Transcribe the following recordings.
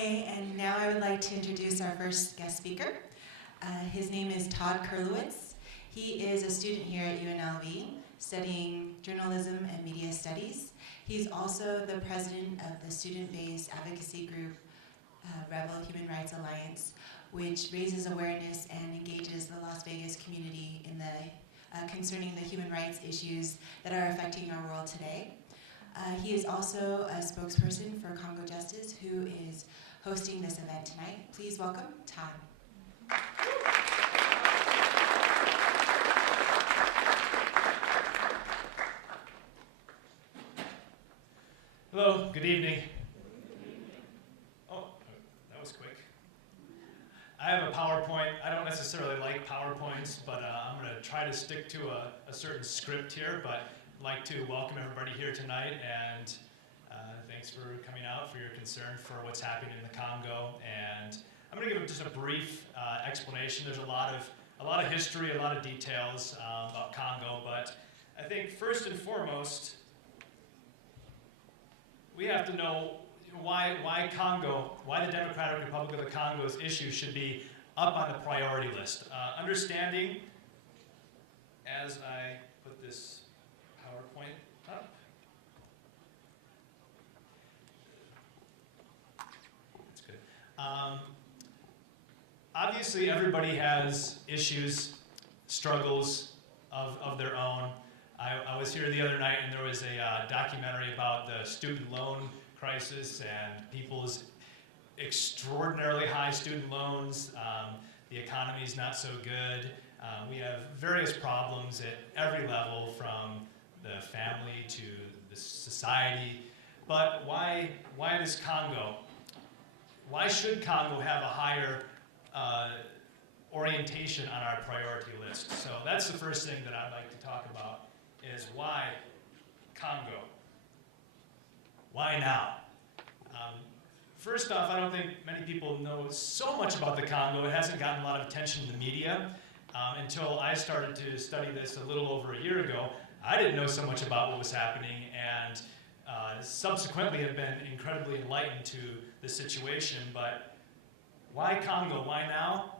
Okay, and now I would like to introduce our first guest speaker. His name is Todd Kurlowitz. He is a student here at UNLV studying journalism and media studies. He's also the president of the student-based advocacy group Rebel Human Rights Alliance, which raises awareness and engages the Las Vegas community in concerning the human rights issues that are affecting our world today. He is also a spokesperson for Congo Justice, who is hosting this event tonight. Please welcome Todd. Hello, good evening. Oh, that was quick. I have a PowerPoint. I don't necessarily like PowerPoints, but I'm going to try to stick to a certain script here, but I'd like to welcome everybody here tonight, and thanks for coming out, for your concern for what's happening in the Congo. And I'm going to give just a brief explanation. There's a lot of history, a lot of details about Congo, but I think first and foremost, we have to know why Congo, why the Democratic Republic of the Congo's issue should be up on the priority list. Understanding, as I put this PowerPoint up, that's good. Obviously, everybody has issues, struggles of their own. I was here the other night, and there was a documentary about the student loan crisis and people's extraordinarily high student loans. The economy is not so good. We have various problems at every level, from the family to the society. But why does Congo? Why should Congo have a higher orientation on our priority list? So that's the first thing that I'd like to talk about, is why Congo? Why now? First off, I don't think many people know so much about the Congo. It hasn't gotten a lot of attention in the media until I started to study this a little over a year ago. I didn't know so much about what was happening, and subsequently have been incredibly enlightened to the situation. But why Congo? Why now?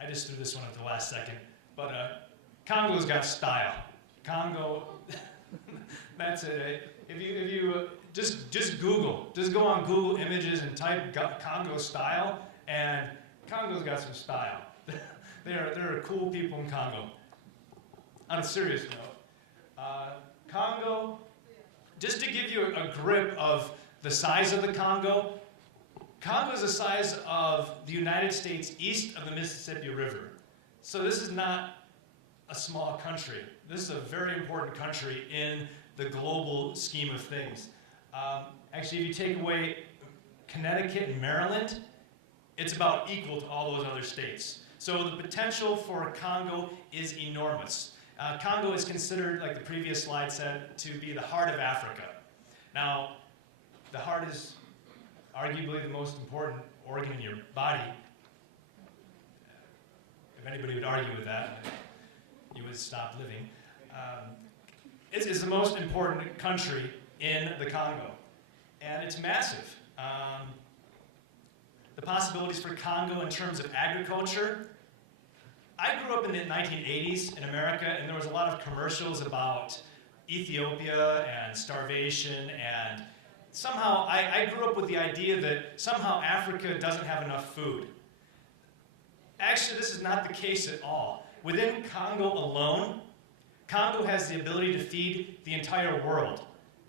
I just threw this one at the last second. But Congo's got style. Congo, that's it. If you just Google, just go on Google Images and type Congo style, and Congo's got some style. There are cool people in Congo. On a serious note, Congo, just to give you a grip of the size of the Congo, Congo is the size of the United States east of the Mississippi River. So this is not a small country. This is a very important country in the global scheme of things. Actually, if you take away Connecticut and Maryland, it's about equal to all those other states. So the potential for Congo is enormous. Congo is considered, like the previous slide said, to be the heart of Africa. Now, the heart is arguably the most important organ in your body. If anybody would argue with that, you would stop living. It is the most important country in the Congo, and it's massive. The possibilities for Congo in terms of agriculture. I grew up in the 1980s in America, and there was a lot of commercials about Ethiopia and starvation, and somehow I grew up with the idea that somehow Africa doesn't have enough food. Actually, this is not the case at all. Within Congo alone, Congo has the ability to feed the entire world,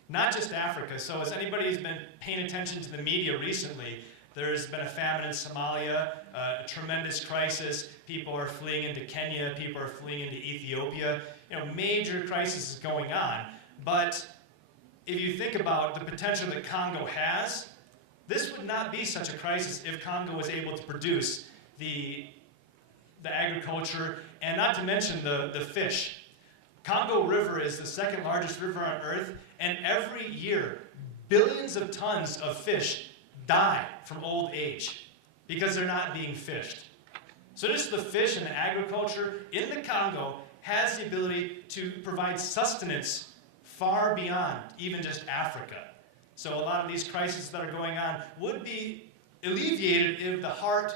not just Africa. So as anybody who's been paying attention to the media recently, there's been a famine in Somalia, a tremendous crisis. People are fleeing into Kenya, people are fleeing into Ethiopia. Major crisis is going on. But if you think about the potential that Congo has, this would not be such a crisis if Congo was able to produce the agriculture, and not to mention the fish. Congo River is the second largest river on Earth, and every year, billions of tons of fish die from old age because they're not being fished. So just the fish and the agriculture in the Congo has the ability to provide sustenance far beyond even just Africa. So a lot of these crises that are going on would be alleviated if the heart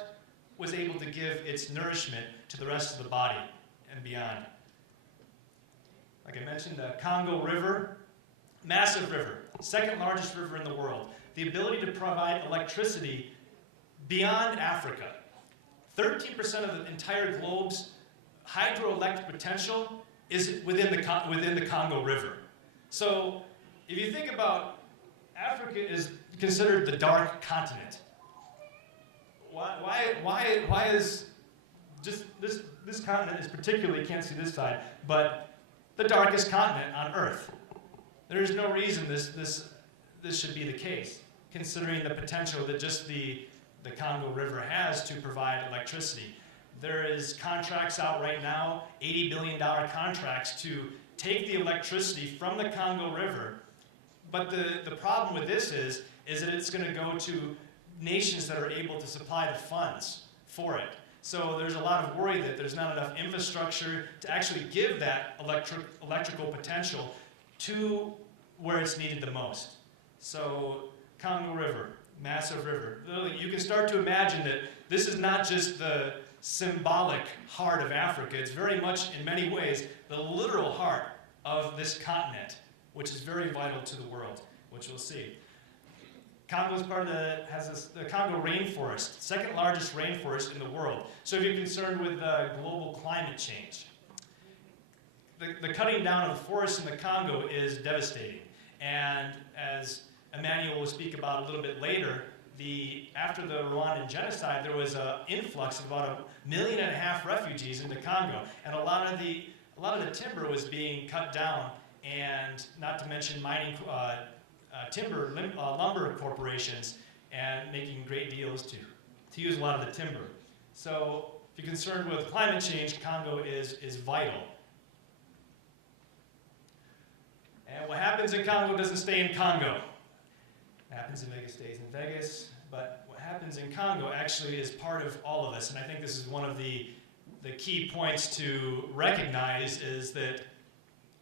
was able to give its nourishment to the rest of the body and beyond. Like I mentioned, the Congo River, massive river, second largest river in the world. The ability to provide electricity beyond Africa. 13% of the entire globe's hydroelectric potential is within the Congo River. So if you think about Africa is considered the dark continent. Why is just this continent is particularly, you can't see this side, but the darkest continent on Earth? There is no reason this should be the case, considering the potential that just the Congo River has to provide electricity. There is contracts out right now, $80 billion contracts to take the electricity from the Congo River. But the problem with this is that it's going to go to nations that are able to supply the funds for it. So there's a lot of worry that there's not enough infrastructure to actually give that electrical potential to where it's needed the most. So Congo River, massive river. Literally, you can start to imagine that this is not just the symbolic heart of Africa. It's very much, in many ways, the literal heart of this continent, which is very vital to the world, which we'll see. Congo is part of the Congo rainforest, second largest rainforest in the world. So if you're concerned with global climate change, the cutting down of the forests in the Congo is devastating. And as Emmanuel will speak about a little bit later, after the Rwandan genocide, there was an influx of about 1.5 million refugees into Congo, and a lot of the timber was being cut down, and not to mention mining lumber corporations and making great deals to use a lot of the timber. So if you're concerned with climate change, Congo is vital. And what happens in Congo doesn't stay in Congo. What happens in Vegas stays in Vegas, but what happens in Congo actually is part of all of us, and I think this is one of the key points to recognize is that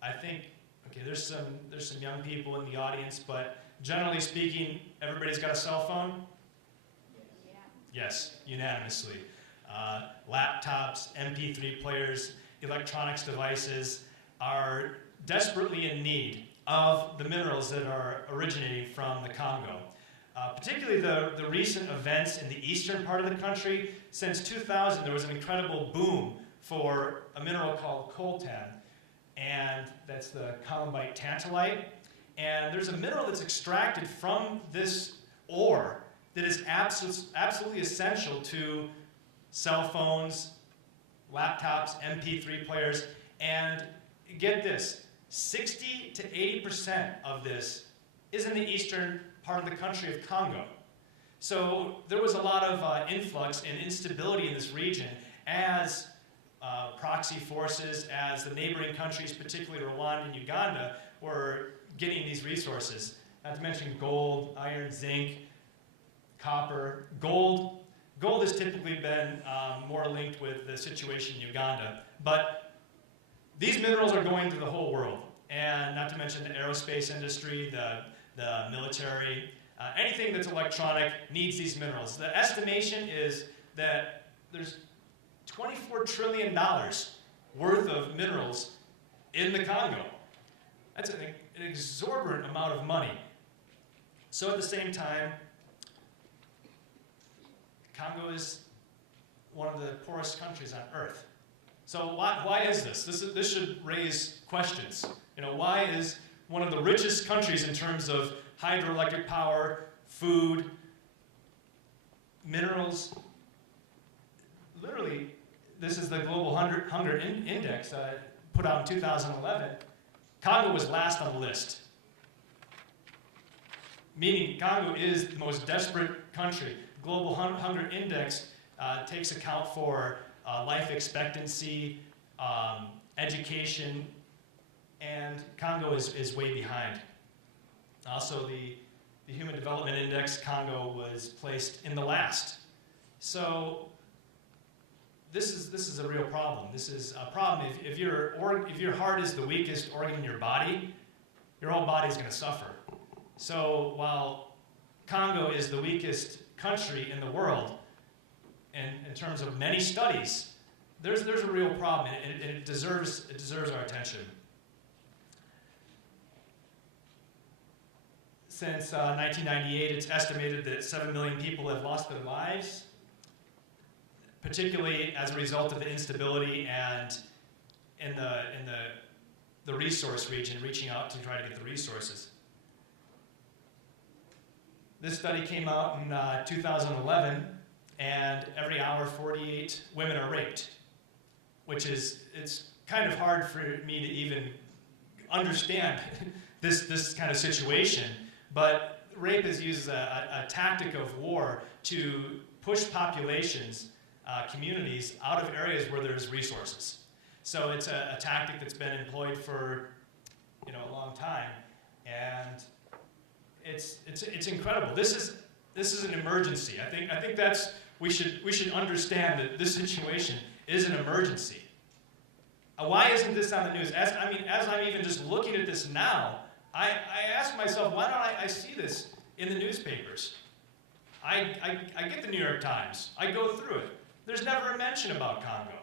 I think, okay, there's some young people in the audience, but generally speaking, everybody's got a cell phone? Yeah. Yes, unanimously. Laptops, MP3 players, electronics devices are desperately in need of the minerals that are originating from the Congo. Particularly the recent events in the eastern part of the country. Since 2000, there was an incredible boom for a mineral called coltan, and that's the columbite tantalite. And there's a mineral that's extracted from this ore that is absolutely essential to cell phones, laptops, MP3 players, and get this, 60 to 80% of this is in the eastern part of the country of Congo. So there was a lot of influx and instability in this region as proxy forces, as the neighboring countries, particularly Rwanda and Uganda, were getting these resources. Not to mention gold, iron, zinc, copper. Gold has typically been more linked with the situation in Uganda, but these minerals are going to the whole world, and not to mention the aerospace industry, the military, anything that's electronic needs these minerals. The estimation is that there's $24 trillion worth of minerals in the Congo. That's an exorbitant amount of money. So at the same time, Congo is one of the poorest countries on Earth. So why is this? This should raise questions. You know, why is one of the richest countries in terms of hydroelectric power, food, minerals? Literally, this is the Global Hunger Index put out in 2011. Congo was last on the list, meaning Congo is the most desperate country. Global Hunger Index takes account for life expectancy, education, and Congo is way behind. Also, the Human Development Index, Congo was placed in the last. So this is a real problem. This is a problem. If your heart is the weakest organ in your body, your whole body is going to suffer. So while Congo is the weakest country in the world, in terms of many studies, there's a real problem, and it deserves our attention. Since 1998, it's estimated that 7 million people have lost their lives, particularly as a result of the instability and in the resource region, reaching out to try to get the resources. This study came out in 2011, and every hour 48 women are raped, which it's kind of hard for me to even understand this kind of situation. But rape is used as a tactic of war to push populations, communities, out of areas where there's resources. So it's a tactic that's been employed for a long time, and it's incredible. This is an emergency. I think that's we should understand that this situation is an emergency. Why isn't this on the news? As I'm even just looking at this now, I ask myself, why don't I see this in the newspapers? I get the New York Times. I go through it. There's never a mention about Congo.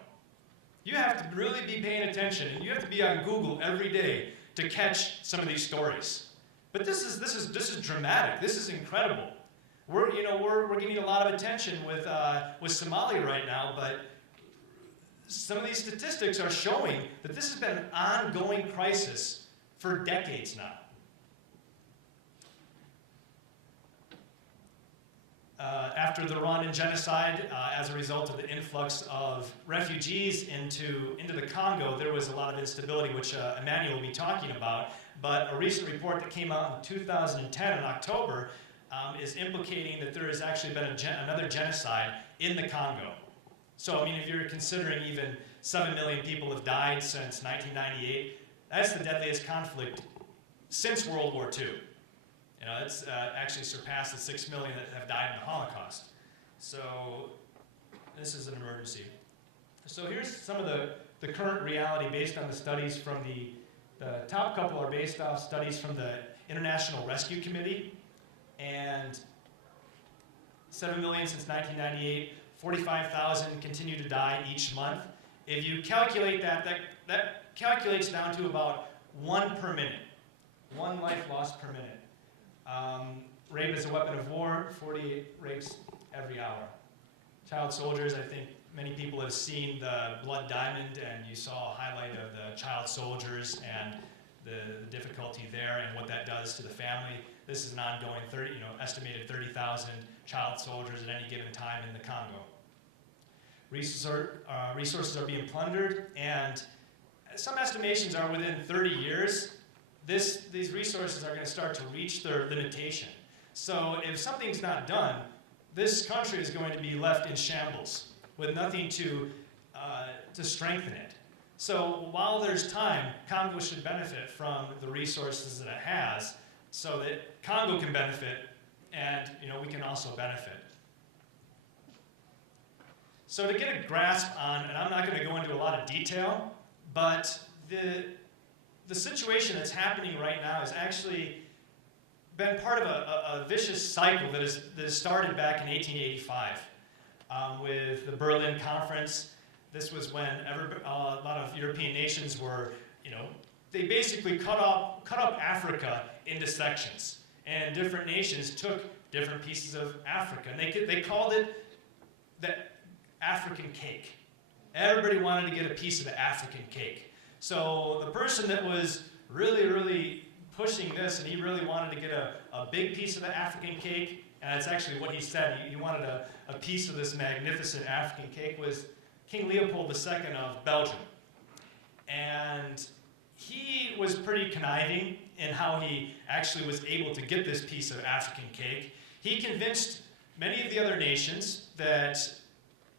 You have to really be paying attention, and you have to be on Google every day to catch some of these stories. But this is dramatic. This is incredible. We're getting a lot of attention with Somalia right now, but some of these statistics are showing that this has been an ongoing crisis for decades now. After the Rwandan genocide, as a result of the influx of refugees into the Congo, there was a lot of instability, which Emmanuel will be talking about. But a recent report that came out in 2010 in October is implicating that there has actually been another genocide in the Congo. So, if you're considering even 7 million people have died since 1998, that's the deadliest conflict since World War II. It's actually surpassed the 6 million that have died in the Holocaust. So this is an emergency. So here's some of the current reality based on the studies from the top couple are based off studies from the International Rescue Committee, and 7 million since 1998, 45,000 continue to die each month. If you calculate that calculates down to about 1 per minute, 1 life lost per minute. Rape is a weapon of war, 48 rapes every hour. Child soldiers, I think many people have seen the Blood Diamond, and you saw a highlight of the child soldiers and the difficulty there and what that does to the family. This is an ongoing estimated 30,000 child soldiers at any given time in the Congo. Resources are being plundered, and some estimations are within 30 years, these resources are going to start to reach their limitation. So if something's not done, this country is going to be left in shambles with nothing to strengthen it. So while there's time, Congo should benefit from the resources that it has so that Congo can benefit and we can also benefit. So to get a grasp on, and I'm not going to go into a lot of detail, but the situation that's happening right now has actually been part of a vicious cycle that has started back in 1885 with the Berlin Conference. This was when a lot of European nations were, they basically cut up Africa into sections, and different nations took different pieces of Africa, and they called it the African cake. Everybody wanted to get a piece of the African cake. So the person that was really, really pushing this, and he really wanted to get a big piece of the African cake, and that's actually what he said. He wanted a piece of this magnificent African cake, was King Leopold II of Belgium. And he was pretty conniving in how he actually was able to get this piece of African cake. He convinced many of the other nations that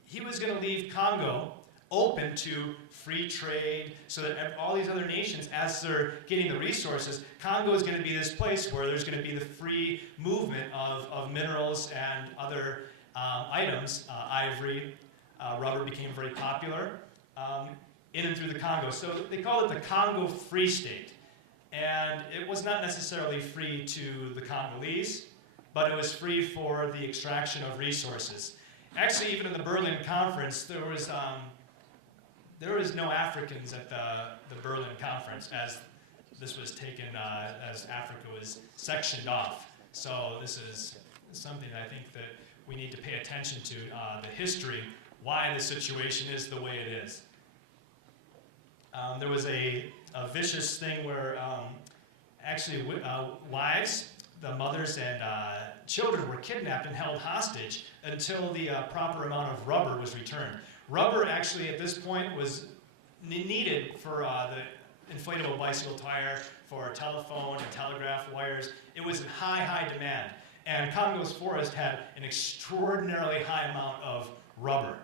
he was going to leave Congo open to free trade, so that all these other nations, as they're getting the resources, Congo is going to be this place where there's going to be the free movement of minerals and other items. Ivory, rubber became very popular in and through the Congo. So they call it the Congo Free State. And it was not necessarily free to the Congolese, but it was free for the extraction of resources. Actually, even in the Berlin Conference, there was no Africans at the Berlin Conference, as this was taken as Africa was sectioned off. So this is something I think that we need to pay attention to, the history, why the situation is the way it is. There was a vicious thing where actually wives, the mothers and children were kidnapped and held hostage until the proper amount of rubber was returned. Rubber actually at this point was needed for the inflatable bicycle tire, for telephone and telegraph wires. It was in high demand. And Congo's forest had an extraordinarily high amount of rubber.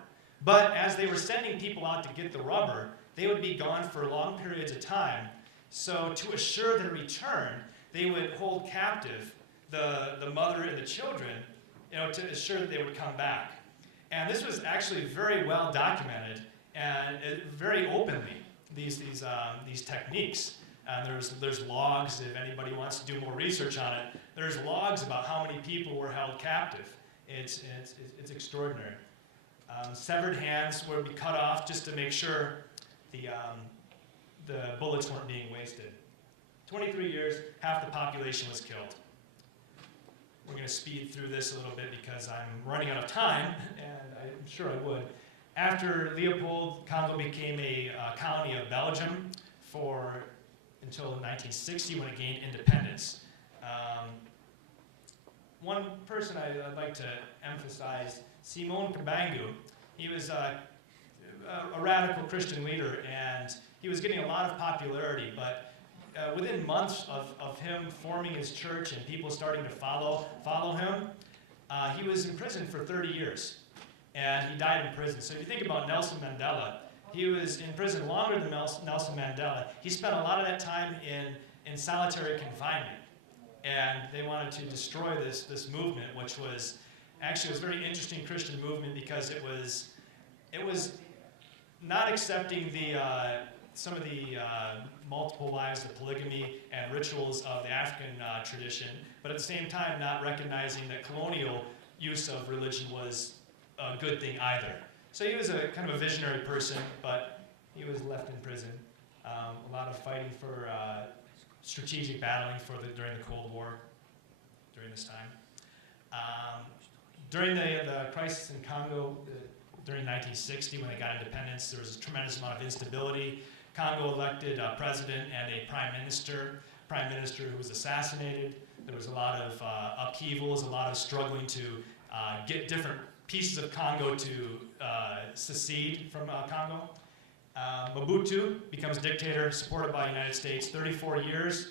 But as they were sending people out to get the rubber, they would be gone for long periods of time. So to assure their return, they would hold captive the mother and the children, to assure that they would come back. And this was actually very well documented and very openly, these techniques. There's logs, if anybody wants to do more research on it, there's logs about how many people were held captive. It's extraordinary. Severed hands would be cut off just to make sure the bullets weren't being wasted. 23 years, half the population was killed. We're going to speed through this a little bit because I'm running out of time, and I'm sure I would. After Leopold, Congo became a colony of Belgium until 1960 when it gained independence. One person I'd like to emphasize, Simon Kabang, he was a radical Christian leader, and he was getting a lot of popularity, but within months of him forming his church and people starting to follow him, he was in prison for 30 years, and he died in prison. So if you think about Nelson Mandela, he was in prison longer than Nelson Mandela. He spent a lot of that time in solitary confinement, and they wanted to destroy this movement, which was actually a very interesting Christian movement because it was not accepting some of the multiple wives, the polygamy and rituals of the African tradition, but at the same time not recognizing that colonial use of religion was a good thing either. So he was a kind of a visionary person, but he was left in prison. A lot of fighting for strategic battling during the Cold War during this time. During the crisis in Congo, during 1960 when they got independence, there was a tremendous amount of instability. Congo elected a president and a prime minister who was assassinated. There was a lot of upheavals, a lot of struggling to get different pieces of Congo to secede from Congo. Mobutu becomes dictator, supported by the United States, 34 years.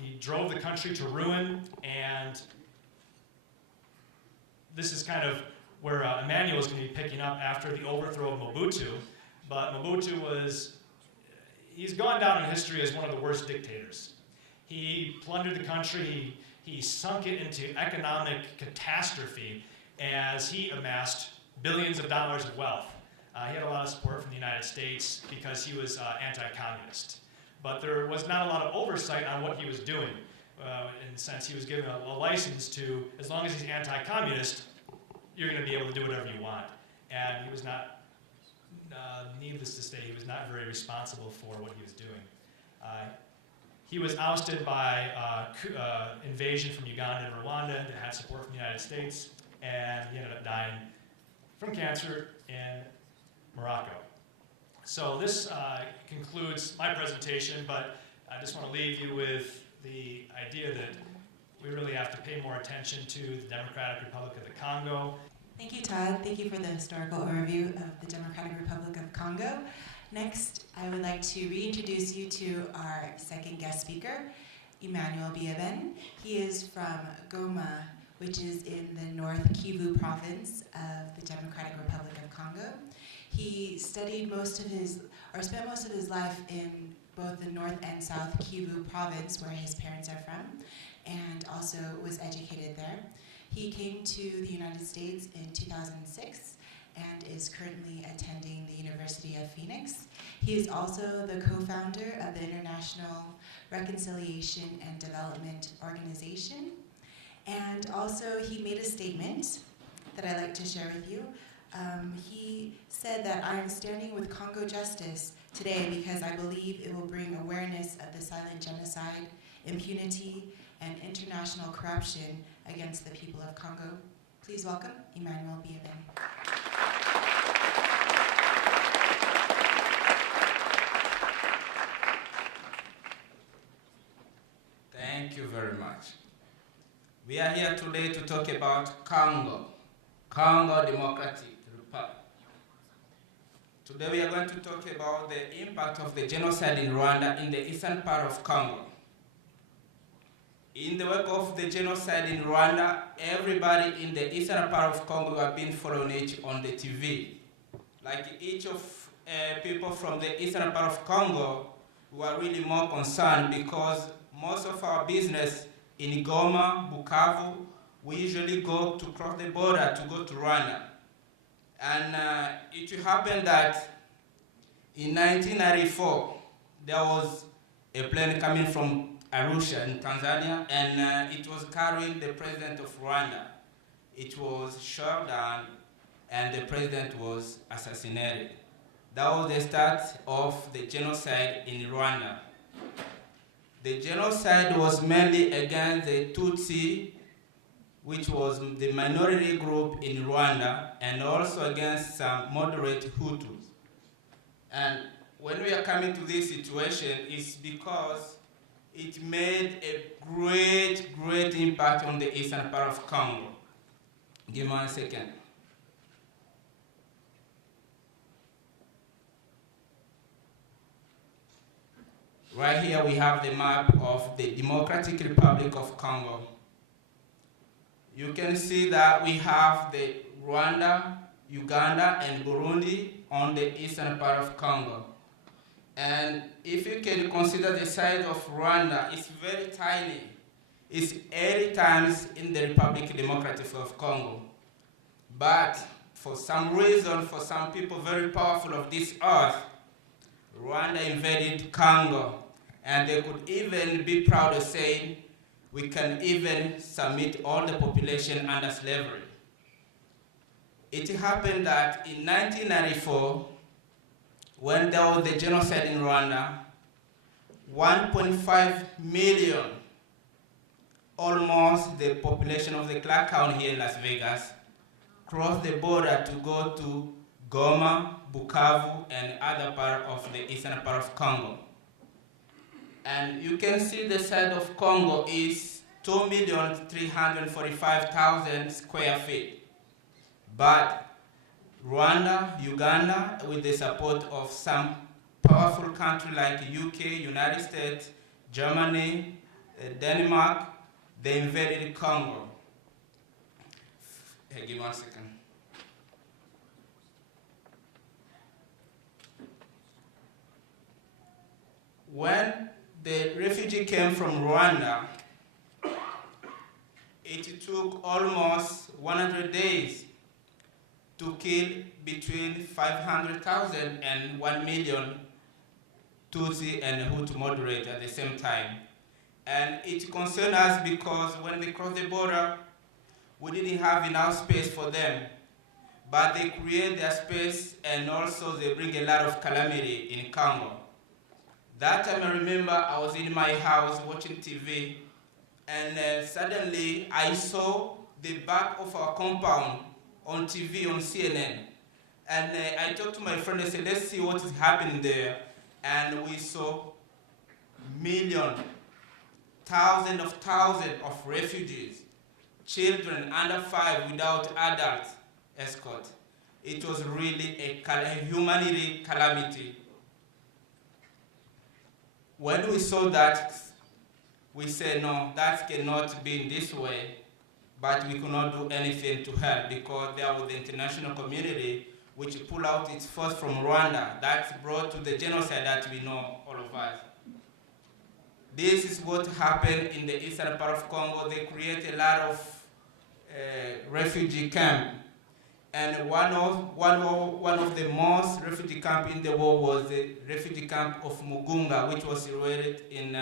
He drove the country to ruin, and this is kind of where Emmanuel is going to be picking up after the overthrow of Mobutu. But Mobutu he's gone down in history as one of the worst dictators. He plundered the country, he sunk it into economic catastrophe as he amassed billions of dollars of wealth. He had a lot of support from the United States because he was anti-communist. But there was not a lot of oversight on what he was doing. In the sense he was given a license to, as long as he's anti-communist, you're going to be able to do whatever you want. And he was not, needless to say, he was not very responsible for what he was doing. He was ousted by invasion from Uganda and Rwanda that had support from the United States, and he ended up dying from cancer in Morocco. So this concludes my presentation, but I just want to leave you with the idea that we really have to pay more attention to the Democratic Republic of the Congo. Thank you, Todd. Thank you for the historical overview of the Democratic Republic of Congo. Next, I would like to reintroduce you to our second guest speaker, Emmanuel Biaben. He is from Goma, which is in the North Kivu province of the Democratic Republic of Congo. He studied spent most of his life in both the North and South Kivu province, where his parents are from, and also was educated there. He came to the United States in 2006 and is currently attending the University of Phoenix. He is also the co-founder of the International Reconciliation and Development Organization. And also he made a statement that I'd like to share with you. He said that I am standing with Congo Justice today because I believe it will bring awareness of the silent genocide, impunity, and international corruption against the people of Congo. Please welcome Emmanuel Biabin. Thank you very much. We are here today to talk about Congo Democratic Republic. Today we are going to talk about the impact of the genocide in Rwanda in the eastern part of Congo. In the wake of the genocide in Rwanda, everybody in the eastern part of Congo have been following it on the TV. Like each of people from the eastern part of Congo were really more concerned because most of our business in Goma, Bukavu, we usually go to cross the border to go to Rwanda. And it happened that in 1994, there was a plane coming from Arusha in Tanzania, and it was carrying the president of Rwanda. It was shot down, and the president was assassinated. That was the start of the genocide in Rwanda. The genocide was mainly against the Tutsi, which was the minority group in Rwanda, and also against some moderate Hutus. And when we are coming to this situation, it's because it made a great impact on the eastern part of Congo. Give me 1 second. Right here we have the map of the Democratic Republic of Congo. You can see that we have the Rwanda, Uganda, and Burundi on the eastern part of Congo. And if you can consider the size of Rwanda, it's very tiny. It's 80 times in the Republic Democratic of Congo. But for some reason, for some people very powerful of this earth, Rwanda invaded Congo. And they could even be proud of saying, we can even submit all the population under slavery. It happened that in 1994, when there was the genocide in Rwanda, 1.5 million, almost the population of the Clark County here in Las Vegas, crossed the border to go to Goma, Bukavu, and other part of the eastern part of Congo. And you can see the size of Congo is 2,345,000 square feet. But Rwanda, Uganda, with the support of some powerful countries like UK, United States, Germany, Denmark, they invaded Congo. Hey, give me 1 second. When the refugee came from Rwanda, it took almost 100 days to kill between 500,000 and 1 million Tutsi and Hutu moderate at the same time. And it concerned us because when they crossed the border, we didn't have enough space for them. But they create their space, and also they bring a lot of calamity in Congo. That time I remember I was in my house watching TV, and suddenly I saw the back of our compound on TV, on CNN. And I talked to my friend and said, let's see what is happening there. And we saw thousands of refugees, children under 5 without adult escort. It was really a humanitarian calamity. When we saw that, we said, no, that cannot be in this way, but we could not do anything to help because there was the international community which pulled out its force from Rwanda. That brought to the genocide that we know, all of us. This is what happened in the eastern part of Congo. They created a lot of refugee camps. And one of the most refugee camps in the world was the refugee camp of Mukunda, which was situated in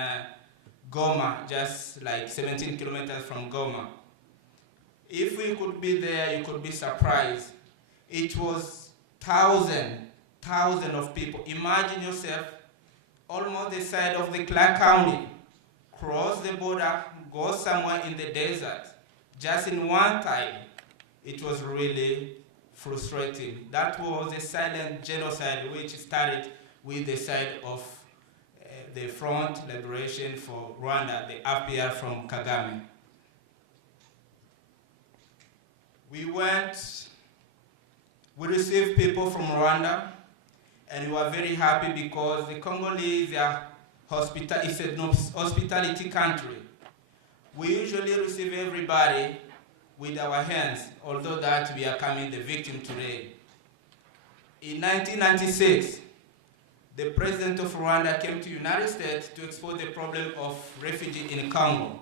Goma, just like 17 kilometers from Goma. If we could be there, you could be surprised. It was thousands of people. Imagine yourself, almost the side of the Clark County, cross the border, go somewhere in the desert, just in one time. It was really frustrating. That was a silent genocide which started with the side of the Front Liberation for Rwanda, the FPR from Kagame. We received people from Rwanda, and we were very happy because the Congolese are it's a hospitality country. We usually receive everybody with our hands, although that we are coming the victim today. In 1996, the president of Rwanda came to the United States to expose the problem of refugees in Congo.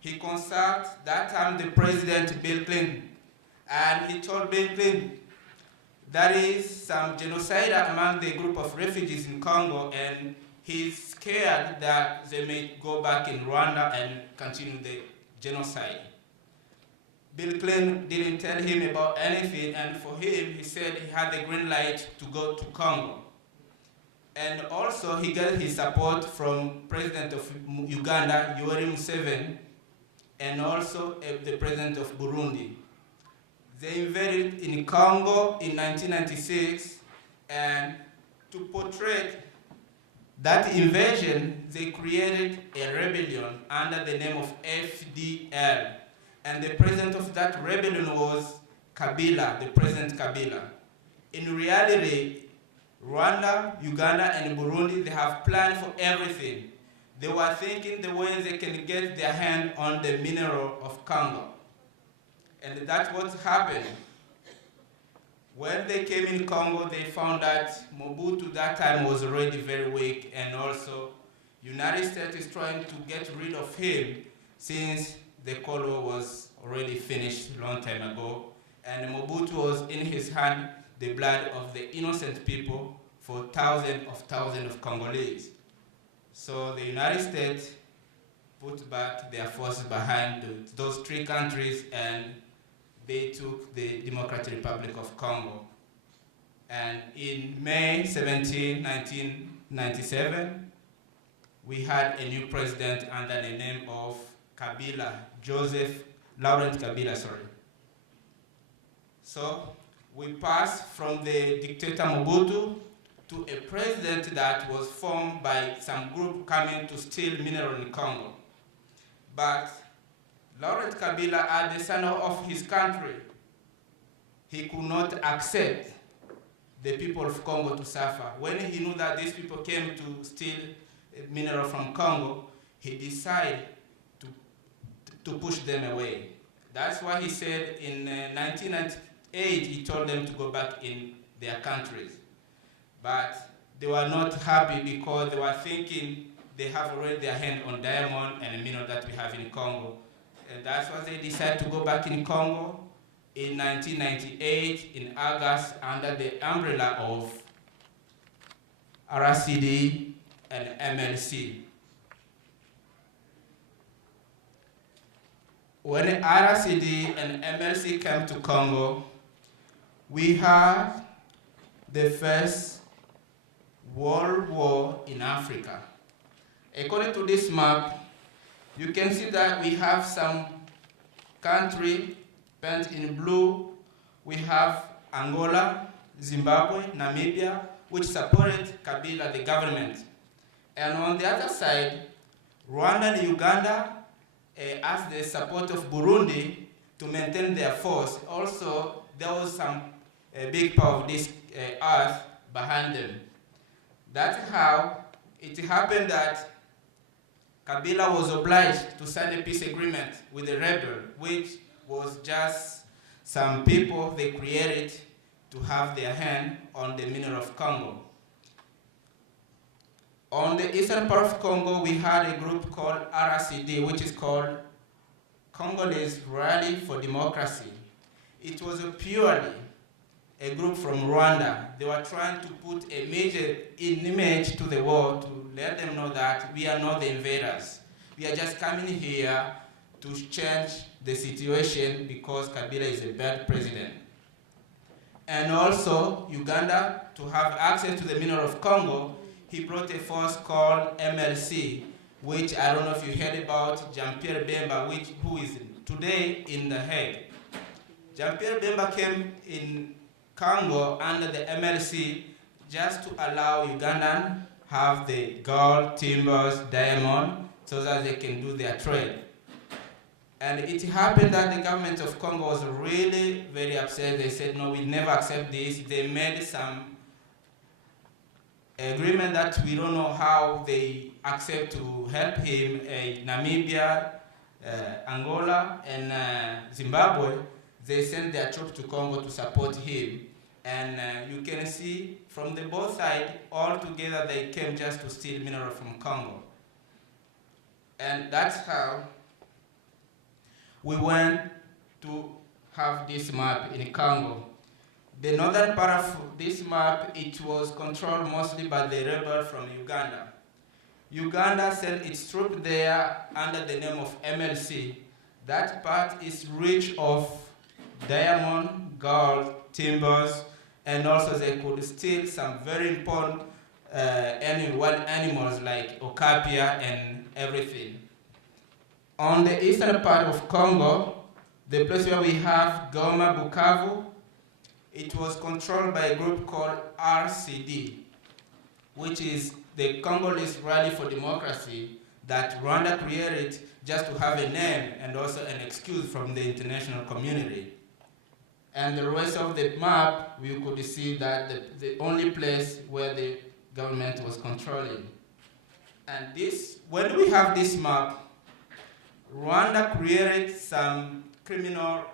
He consulted that time the president, Bill Clinton, and he told Bill Clinton there is some genocide among the group of refugees in Congo, and he's scared that they may go back in Rwanda and continue the genocide. Bill Clinton didn't tell him about anything, and for him, he said he had the green light to go to Congo. And also, he got his support from President of Uganda, Yoweri Museveni, and also the President of Burundi. They invaded in Congo in 1996, and to portray that invasion, they created a rebellion under the name of FDL. And the president of that rebellion was Kabila, the President Kabila. In reality, Rwanda, Uganda, and Burundi, they have planned for everything. They were thinking the way they can get their hand on the mineral of Congo. And that's what happened. When they came in Congo, they found that Mobutu that time was already very weak, and also United States is trying to get rid of him since the Cold War was already finished a long time ago, and Mobutu was in his hand the blood of the innocent people for thousands of Congolese. So the United States put back their forces behind those three countries, and they took the Democratic Republic of Congo. And in May 17, 1997, we had a new president under the name of Kabila, Laurent Kabila, sorry. So we passed from the dictator Mobutu to a president that was formed by some group coming to steal mineral in Congo. But Laurent Kabila, as the son of his country, he could not accept the people of Congo to suffer. When he knew that these people came to steal mineral from Congo, he decided to push them away. That's why he said in 1998, he told them to go back in their countries. But they were not happy because they were thinking they have already their hand on diamond and mineral that we have in Congo. And that's why they decided to go back in Congo in 1998 in August under the umbrella of RCD and MLC. When RCD and MLC came to Congo, we had the first World War in Africa. According to this map, you can see that we have some country painted in blue. We have Angola, Zimbabwe, Namibia, which supported Kabila, the government. And on the other side, Rwanda and Uganda asked the support of Burundi to maintain their force. Also, there was some big part of this earth behind them. That's how it happened that Kabila was obliged to sign a peace agreement with the rebel, which was just some people they created to have their hand on the mineral of Congo. On the eastern part of Congo, we had a group called RCD, which is called Congolese Rally for Democracy. it was purely a group from Rwanda. They were trying to put a major image to the world to let them know that we are not the invaders. We are just coming here to change the situation because Kabila is a bad president. And also, Uganda, to have access to the mineral of Congo, he brought a force called MLC, which I don't know if you heard about, Jean-Pierre Bemba, who is today in The Hague. Jean-Pierre Bemba came in Congo under the MLC just to allow Ugandan have the gold, timbers, diamond, so that they can do their trade. And it happened that the government of Congo was really very upset. They said, no, we never accept this. They made some agreement that we don't know how they accept to help him, Namibia, Angola, and Zimbabwe. They sent their troops to Congo to support him. And you can see from the both sides, all together they came just to steal mineral from Congo. And that's how we went to have this map in Congo. The northern part of this map, it was controlled mostly by the rebels from Uganda. Uganda sent its troops there under the name of MLC. That part is rich of diamond, gold, timbers, and also they could steal some very important wild animals like okapia and everything. On the eastern part of Congo, the place where we have Goma, Bukavu, it was controlled by a group called RCD, which is the Congolese Rally for Democracy that Rwanda created just to have a name and also an excuse from the international community. And the rest of the map, we could see that the only place where the government was controlling. And this, when we have this map, Rwanda created some criminal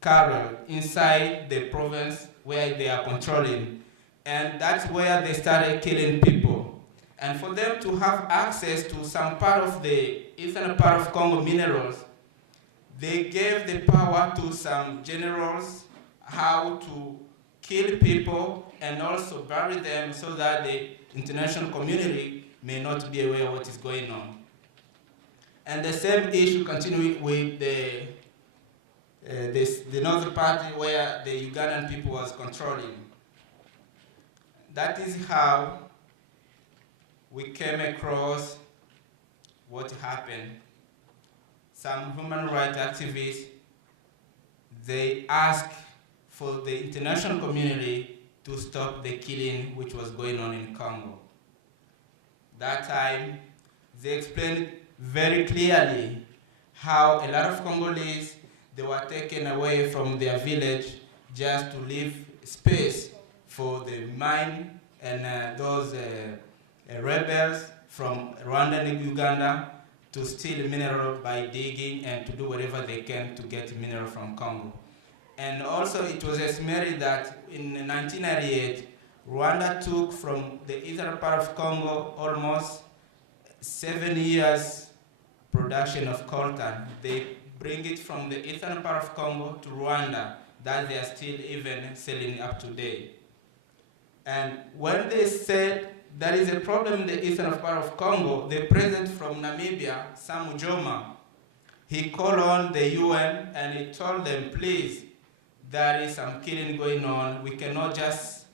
cartel inside the province where they are controlling. And that's where they started killing people. And for them to have access to some part of the eastern part of Congo minerals, they gave the power to some generals how to kill people and also bury them so that the international community may not be aware of what is going on. And the same issue continued with the northern part where the Ugandan people was controlling. That is how we came across what happened. Some human rights activists, they asked for the international community to stop the killing which was going on in Congo. That time, they explained very clearly how a lot of Congolese, they were taken away from their village just to leave space for the mine and those rebels from Rwanda and Uganda to steal mineral by digging and to do whatever they can to get mineral from Congo. And also it was estimated that in 1998, Rwanda took from the eastern part of Congo almost 7 years production of coltan. They bring it from the eastern part of Congo to Rwanda, that they are still even selling up to date. And when they said there is a problem in the eastern part of Congo, the president from Namibia, Sam Ujoma, he called on the UN and he told them, please, there is some killing going on. We cannot just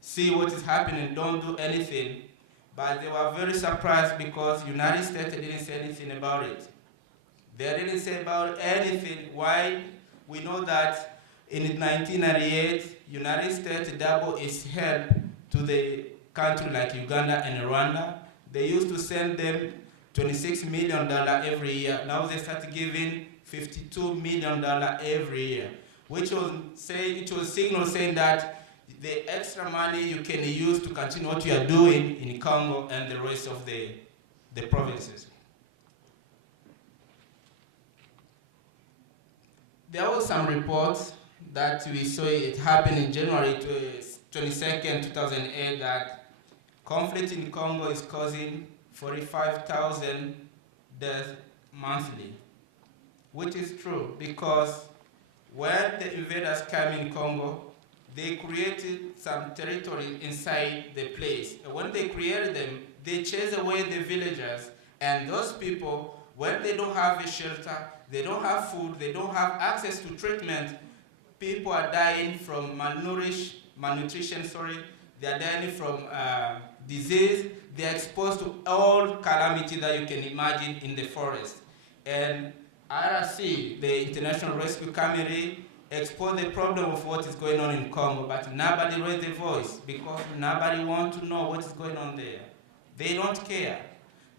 see what is happening, don't do anything. But they were very surprised because United States didn't say anything about it. They didn't say about anything. Why? We know that in 1998, United States doubled its help to the country like Uganda and Rwanda. They used to send them $26 million every year. Now they start giving $52 million every year, which was signal saying that the extra money you can use to continue what you are doing in Congo and the rest of the provinces. There were some reports that we saw it happen in January 22nd, 2008, that conflict in Congo is causing 45,000 deaths monthly, which is true because when the invaders came in Congo, they created some territory inside the place. And when they created them, they chased away the villagers, and those people, when they don't have a shelter, they don't have food, they don't have access to treatment, people are dying from malnutrition, they are dying from disease, they are exposed to all calamity that you can imagine in the forest. And IRC, the International Rescue Committee, exposed the problem of what is going on in Congo, but nobody raised their voice because nobody wants to know what is going on there. They don't care.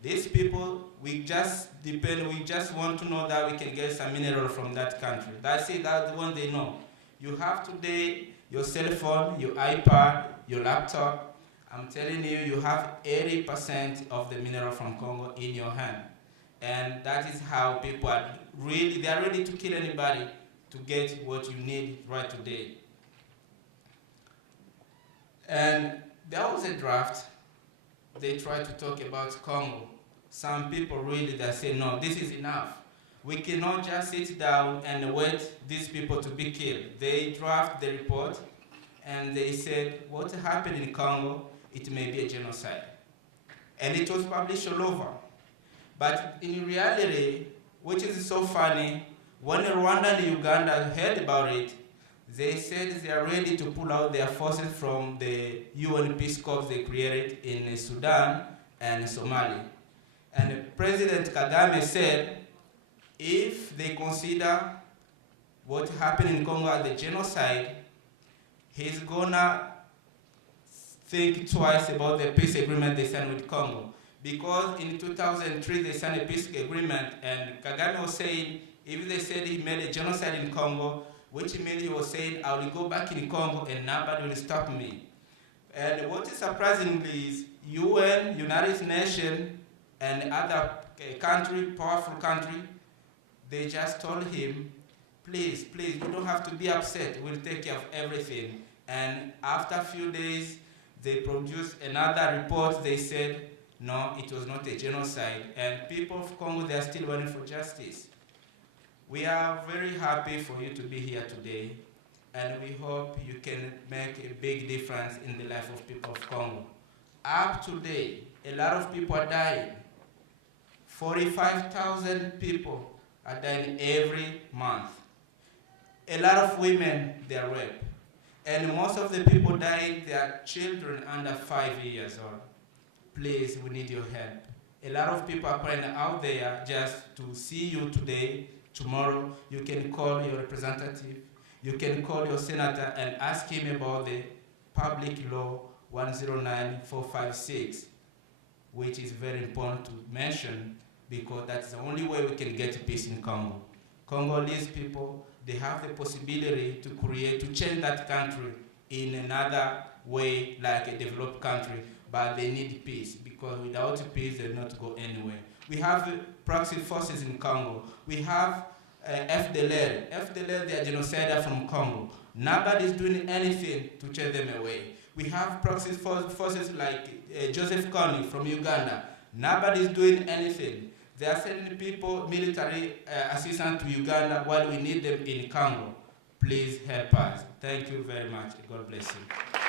These people, we just want to know that we can get some mineral from that country. That's it, that's the one they know. You have today your cell phone, your iPad, your laptop. I'm telling you, you have 80% of the mineral from Congo in your hand. And that is how people are they are ready to kill anybody to get what you need right today. And there was a draft. They tried to talk about Congo. Some people really that say, no, this is enough. We cannot just sit down and wait these people to be killed. They draft the report and they said, what happened in Congo, it may be a genocide. And it was published all over. But in reality, which is so funny, when Rwanda and Uganda heard about it, they said they are ready to pull out their forces from the UN Peace Corps they created in Sudan and Somalia. And President Kagame said, if they consider what happened in Congo as a genocide, he's gonna think twice about the peace agreement they signed with Congo. Because in 2003 they signed a peace agreement, and Kagame was saying, if they said he made a genocide in Congo, which means he was saying, I will go back in Congo and nobody will stop me. And what is surprising is UN, United Nations, and other powerful country, they just told him, please, you don't have to be upset, we'll take care of everything. And after a few days, they produced another report, they said, no, it was not a genocide. And people of Congo, they are still waiting for justice. We are very happy for you to be here today, and we hope you can make a big difference in the life of people of Congo. Up to date, a lot of people are dying. 45,000 people are dying every month. A lot of women, they are raped. And most of the people dying, they are children under 5 years old. Please, we need your help. A lot of people are crying out there just to see you today. Tomorrow, you can call your representative, you can call your senator and ask him about the Public Law 109456, which is very important to mention because that's the only way we can get peace in Congo. Congolese people, they have the possibility to change that country in another way like a developed country, but they need peace because without peace, they'll not go anywhere. We have proxy forces in Congo. We have FDLR. FDLR, they are genocidal from Congo. Nobody is doing anything to chase them away. We have proxy forces like Joseph Kony from Uganda. Nobody is doing anything. They are sending people, military assistance to Uganda while we need them in Congo. Please help us. Thank you very much. God bless you.